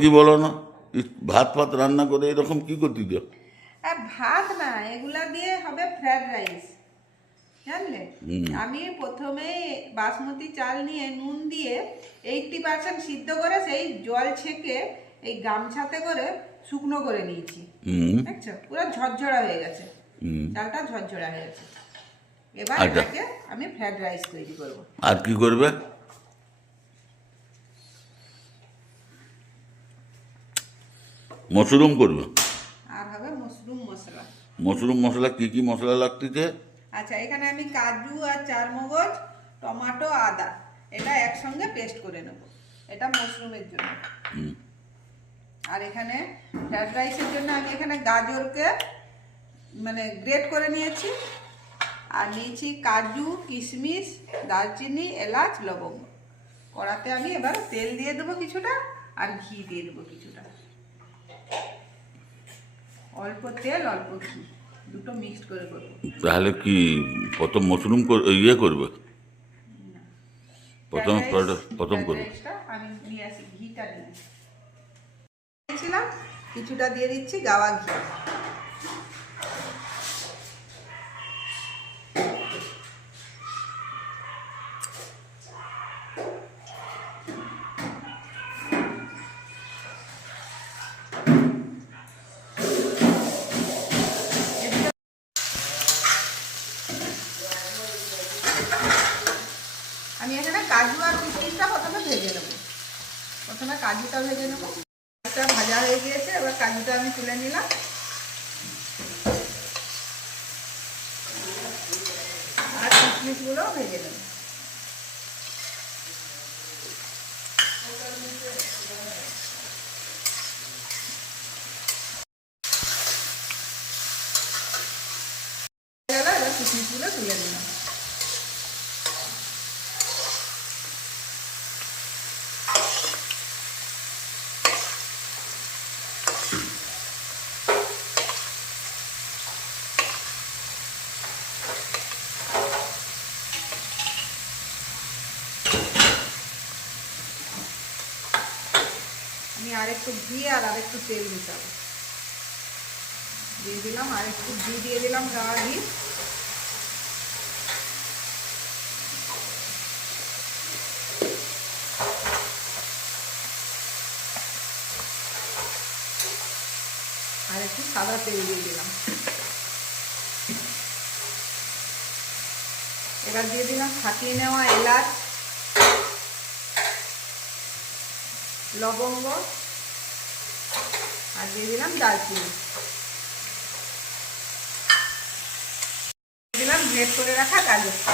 কি বলো না, ভাত ফাত রান্না করে এরকম কি করতে দিও? ভাত না, এগুলা দিয়ে হবে ফ্রাইড রাইস, জানলে। আমি প্রথমে বাসমতি চাল নিয়ে নুন দিয়ে 80% সিদ্ধ করে সেই জল ছেঁকে এই গামছাতে করে শুকনো করে নিয়েছি। দেখছো, পুরো ঝরঝরা হয়ে গেছে, চালটা ঝরঝরা হয়ে গেছে। এবার এটাকে আমি ফ্রাইড রাইস তৈরি করব। আর কি করবে? মশরুম করবে? আর হবে মাশরুম মশলা। মশরুম মশলা কি কি মশলা লাগতেছে? আচ্ছা, এখানে আমি কাজু আর চারমগজ, টমেটো, আদা এটা একসঙ্গে পেস্ট করে নেব, এটা মাশরুমের জন্য। আর এখানে ফ্রাইড রাইসের জন্য আমি এখানে গাজরকে মানে গ্রেট করে নিয়েছি, আর নিয়েছি কাজু, কিশমিশ, দারচিনি, এলাচ, লবঙ্গ। কড়াতে আমি এবার তেল দিয়ে দেবো কিছুটা, আর ঘি দিয়ে দেবো কিছুটা। অল্প তেল অল্প ঘি দুটো মিক্সড করে করবো। তাহলে কি প্রথম মশরুম ইয়ে করবে? প্রথম করবে। আমি নিয়ে আসি ঘিটা, নিয়েছিলাম কিছুটা দিয়ে দিচ্ছি গাওয়া ঘি। আমি এখানে কাজু আর কিশমিশটা প্রথমে ভেজে নেবো। প্রথমে কাজুটা ভেজে নেবো। কাজুটা ভাজা হয়ে গিয়েছে, এবার কাজুটা আমি তুলে নিলাম। আর কিশমিশগুলো ভেজে নেব। এবার কিশমিশগুলো তুলে নিলাম। আমি আরেকটু ঘি আর আরেকটু তেল মিশাবো, দিয়ে দিলাম। আরেকটু ঘি দিয়ে দিলাম, গাওয়া ঘি। আর একটু সাদা তেল দিয়ে দিলাম। এবার দিয়ে দিলাম ফাটিয়ে নেওয়া এলাচ, লবঙ্গ, আর দিয়ে দিলাম দারচিনি। দিলাম গ্রেট করে রাখা গাজরটা।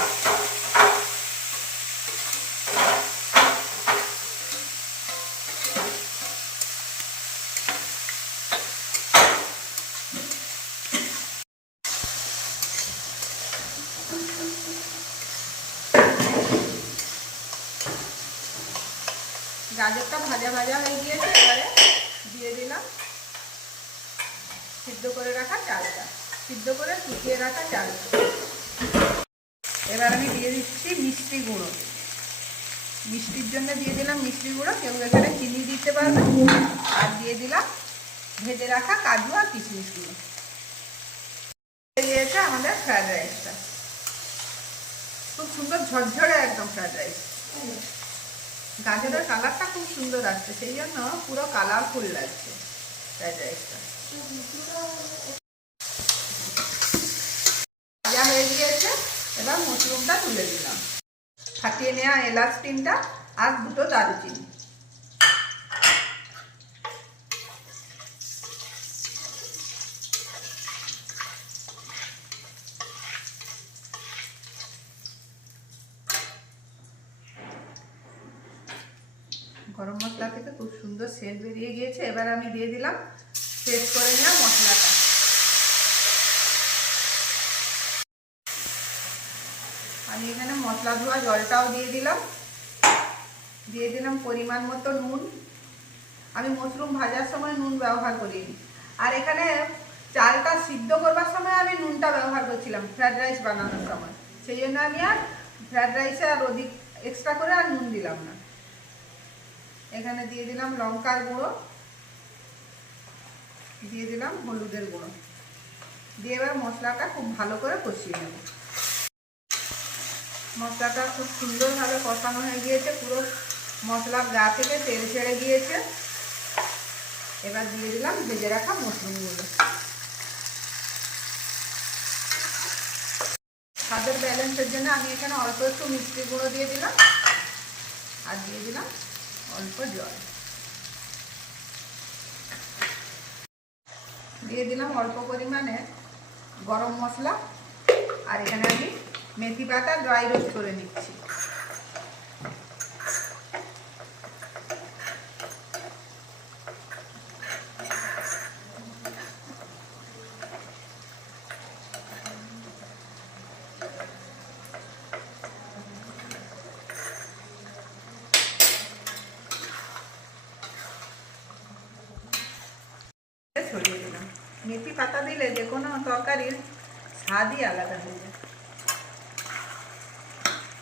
গাজরটা ভাজা ভাজা হয়ে গিয়েছে, এবারে দিয়ে দিলাম সিদ্ধ করে রাখা চালটা, সিদ্ধ করে শুকিয়ে রাখা চালটা। এবার আমি দিয়ে দিচ্ছি মিষ্টি গুঁড়ো। মিষ্টির জন্য দিয়ে দিলাম মিষ্টি গুঁড়ো, কেউ এখানে চিনি দিতে পারবে। আর দিয়ে দিলাম ভেজে রাখা কাজু আর কিশমিশগুলো। হয়ে গিয়েছে আমাদের ফ্রাইড রাইসটা, খুব সুন্দর ঝরঝরে একদম ফ্রাইড রাইস। গাজরের কালারটা খুব সুন্দর আসছে, সেই জন্য পুরো কালারফুল লাগছে ফ্রাইড রাইসটা। ভাজা হয়ে গিয়েছে, এবার মাশরুমটা তুলে দিলাম। ফাটিয়ে নেওয়া এলাচ 3টা আর 2টো দারুচিনি। গরম মশলা থেকে খুব সুন্দর সেন্ট বেরিয়ে গিয়েছে। এবার আমি দিয়ে দিলাম পেস্ট করে নেওয়া মশলাটা। আমি এখানে মশলা ধোয়া জলটাও দিয়ে দিলাম। দিয়ে দিলাম পরিমাণ মতো নুন। আমি মাশরুম ভাজার সময় নুন ব্যবহার করিনি, আর এখানে চালটা সিদ্ধ করবার সময় আমি নুনটা ব্যবহার করছিলাম ফ্রাইড রাইস বানানোর সময়, সেই জন্য আমি আর ফ্রাইড রাইসে আর অধিক এক্সট্রা করে আর নুন দিলাম না। এখানে দিয়ে দিলাম লঙ্কার গুঁড়ো, দিয়ে দিলাম হলুদের গুঁড়ো, দিয়ে এবার মশলাটা খুব ভালো করে কষিয়ে নেব। মশলাটা খুব সুন্দরভাবে কষানো হয়ে গিয়েছে, পুরো মশলার গা থেকে তেল ছেড়ে গিয়েছে। এবার দিয়ে দিলাম ভেজে রাখা মাশরুমগুলো। স্বাদের ব্যালেন্সের জন্য আমি এখানে অল্প একটু মিষ্টি গুঁড়ো দিয়ে দিলাম, আর দিয়ে দিলাম অল্প জল, দিয়ে দিলাম অল্প পরিমাণে গরম মশলা, আর এখানে আমি মেথি পাতা ড্রাই রোস্ট করে নিচ্ছি। ছড়িয়ে দিলাম। মেথি পাতা দিলে যে কোনো তরকারির স্বাদই আলাদা হয়ে যায়।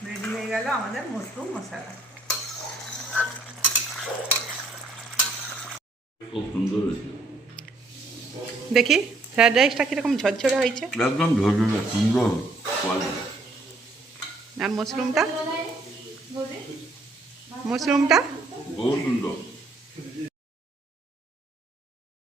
রেডি হয়ে গেল আমাদের মাশরুম মশলা। খুব সুন্দর হয়েছে। দেখি ফ্রাইড রাইসটা কিরকম ঝরঝরে হয়েছে, একদম ঝরঝরে সুন্দর কোয়ালিটি। আর মাশরুমটা, মাশরুমটা বহু সুন্দর।